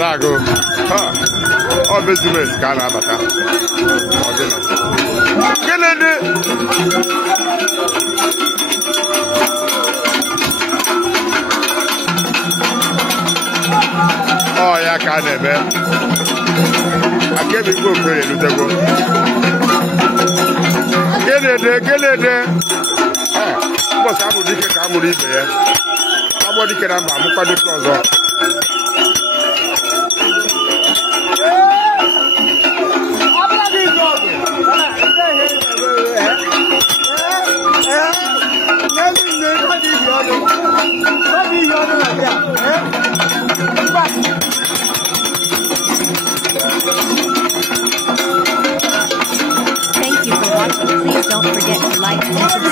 Arago. All business can have a Kennedy. Oh, yeah, can never. I gave you go for it. Kennedy. What's up with the Camry there? Somebody can have a mechanical. Thank you for watching. Please don't forget to like and subscribe.